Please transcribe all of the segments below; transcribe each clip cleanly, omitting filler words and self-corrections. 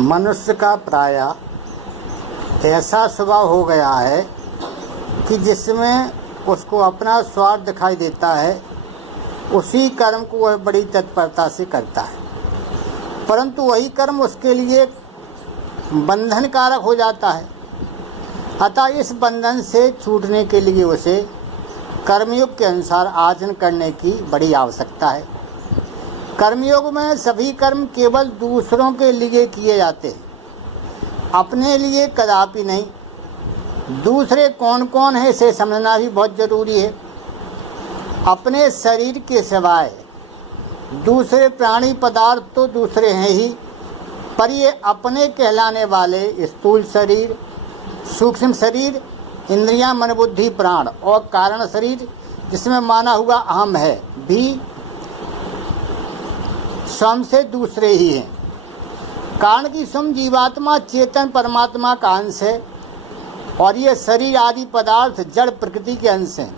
मनुष्य का प्रायः ऐसा स्वभाव हो गया है कि जिसमें उसको अपना स्वार्थ दिखाई देता है, उसी कर्म को वह बड़ी तत्परता से करता है, परंतु वही कर्म उसके लिए बंधन कारक हो जाता है। अतः इस बंधन से छूटने के लिए उसे कर्मयोग के अनुसार आचरण करने की बड़ी आवश्यकता है। कर्मयोग में सभी कर्म केवल दूसरों के लिए किए जाते हैं, अपने लिए कदापि नहीं। दूसरे कौन कौन है इसे समझना भी बहुत जरूरी है। अपने शरीर के सिवाय दूसरे प्राणी पदार्थ तो दूसरे हैं ही, पर ये अपने कहलाने वाले स्थूल शरीर, सूक्ष्म शरीर, इंद्रियां, मन, बुद्धि, प्राण और कारण शरीर जिसमें माना हुआ अहम है, भी स्वयं से दूसरे ही हैं। कारण की स्वयं जीवात्मा चेतन परमात्मा का अंश है और ये शरीर आदि पदार्थ जड़ प्रकृति के अंश हैं।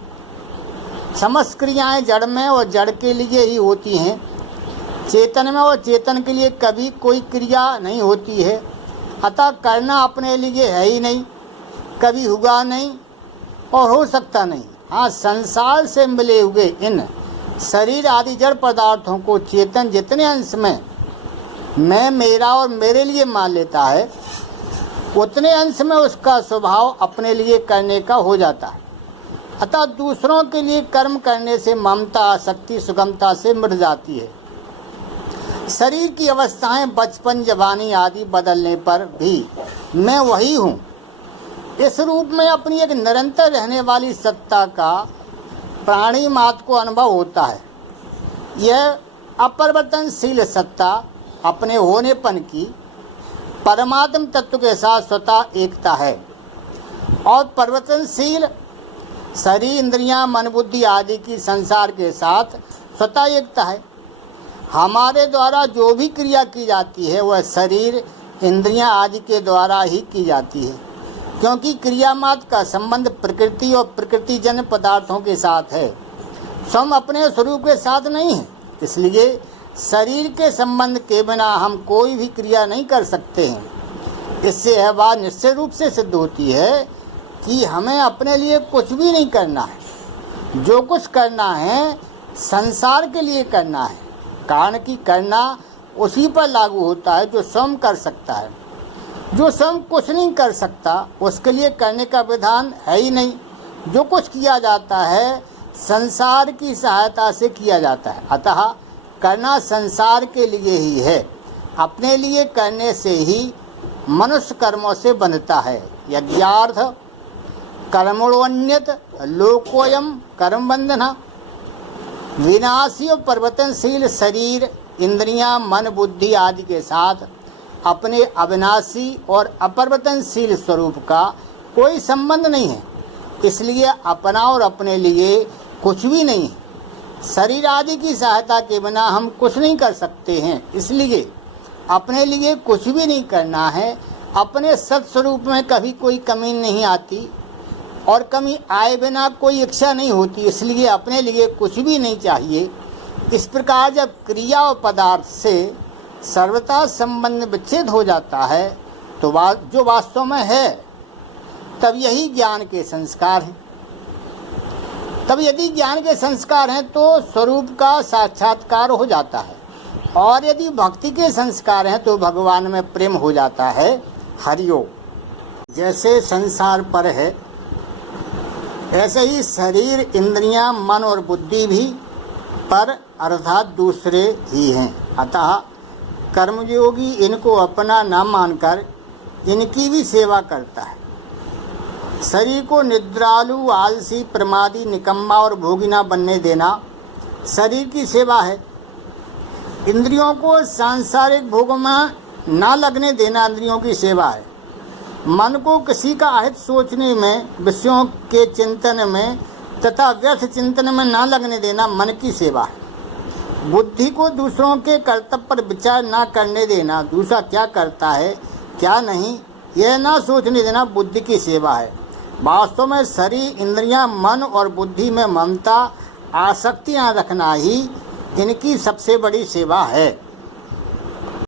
समस्त क्रियाएं जड़ में और जड़ के लिए ही होती हैं, चेतन में और चेतन के लिए कभी कोई क्रिया नहीं होती है। अतः करना अपने लिए है ही नहीं, कभी हुआ नहीं और हो सकता नहीं। हाँ, संसार से मिले हुए इन शरीर आदि जड़ पदार्थों को चेतन जितने अंश में मैं, मेरा और मेरे लिए मान लेता है, उतने अंश में उसका स्वभाव अपने लिए करने का हो जाता है। अतः दूसरों के लिए कर्म करने से ममता, आसक्ति सुगमता से मिट जाती है। शरीर की अवस्थाएं बचपन, जवानी आदि बदलने पर भी मैं वही हूँ, इस रूप में अपनी एक निरंतर रहने वाली सत्ता का प्राणी मात्र को अनुभव होता है। यह अपरिवर्तनशील सत्ता अपने होनेपन की परमात्म तत्व के साथ स्वतः एकता है और परिवर्तनशील शरीर, इंद्रियां, मन, बुद्धि आदि की संसार के साथ स्वतः एकता है। हमारे द्वारा जो भी क्रिया की जाती है वह शरीर, इंद्रियां आदि के द्वारा ही की जाती है, क्योंकि क्रिया मात्र का संबंध प्रकृति और प्रकृतिजन्य पदार्थों के साथ है, स्वयं अपने स्वरूप के साथ नहीं है। इसलिए शरीर के संबंध के बिना हम कोई भी क्रिया नहीं कर सकते हैं। इससे यह बात निश्चय रूप से सिद्ध होती है कि हमें अपने लिए कुछ भी नहीं करना है। जो कुछ करना है संसार के लिए करना है। कारण कि करना उसी पर लागू होता है जो स्वयं कर सकता है। जो स्वयं कुछ नहीं कर सकता उसके लिए करने का विधान है ही नहीं। जो कुछ किया जाता है संसार की सहायता से किया जाता है। अतः करना संसार के लिए ही है। अपने लिए करने से ही मनुष्य कर्मों से बंधता है। यज्ञार्थ कर्मणोन्यत लोकोयम कर्म बंधना। विनाशी और परिवर्तनशील शरीर, इंद्रियां, मन, बुद्धि आदि के साथ अपने अविनाशी और अपरिवर्तनशील स्वरूप का कोई संबंध नहीं है। इसलिए अपना और अपने लिए कुछ भी नहीं है। शरीर आदि की सहायता के बिना हम कुछ नहीं कर सकते हैं। इसलिए अपने लिए कुछ भी नहीं करना है। अपने सत्स्वरूप में कभी कोई कमी नहीं आती और कमी आए बिना कोई इच्छा नहीं होती। इसलिए अपने लिए कुछ भी नहीं चाहिए। इस प्रकार जब क्रिया और पदार्थ से सर्वथा संबंध विच्छेद हो जाता है तो जो वास्तव में है, तब यही ज्ञान के संस्कार हैं। तब यदि ज्ञान के संस्कार हैं तो स्वरूप का साक्षात्कार हो जाता है, और यदि भक्ति के संस्कार हैं तो भगवान में प्रेम हो जाता है। हरिओम। जैसे संसार पर है, ऐसे ही शरीर, इंद्रियां, मन और बुद्धि भी पर अर्थात दूसरे ही हैं। अतः कर्मयोगी इनको अपना न मानकर इनकी भी सेवा करता है। शरीर को निद्रालु, आलसी, प्रमादी, निकम्मा और भोगी न बनने देना शरीर की सेवा है। इंद्रियों को सांसारिक भोगों में न लगने देना इंद्रियों की सेवा है। मन को किसी का अहित सोचने में, विषयों के चिंतन में तथा व्यर्थ चिंतन में न लगने देना मन की सेवा है। बुद्धि को दूसरों के कर्तव्य पर विचार न करने देना, दूसरा क्या करता है क्या नहीं, यह ना सोचने देना बुद्धि की सेवा है। वास्तव में शरीर, इंद्रियां, मन और बुद्धि में ममता, आसक्तियां रखना ही इनकी सबसे बड़ी सेवा है।